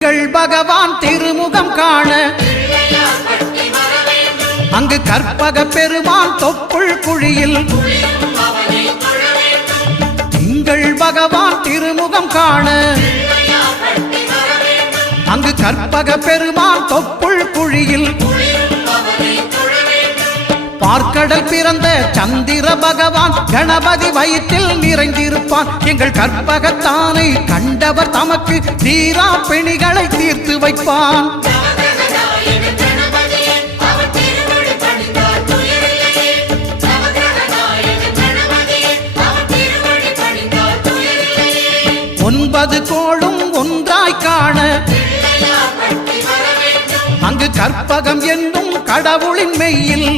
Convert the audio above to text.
பகவான் திருமுகம் காண அங்கு கற்பக பெருமான் தொப்புள் குழியில் திங்கள் பகவான் திருமுகம் காண அங்கு கற்பக பெருமான் தொப்புள் குழியில் பார்க்கடல் பிறந்த சந்திர பகவான் கணபதி வயிற்றில் நிறைந்திருப்பான். எங்கள் கற்பகத்தானை கண்டவர் தமக்கு தீரா பிணிகளை தீர்த்து வைப்பான். ஒன்பது கோளும் ஒன்றாய் காண அங்கு கற்பகம் என்னும் கடவுளின் மெய்யில்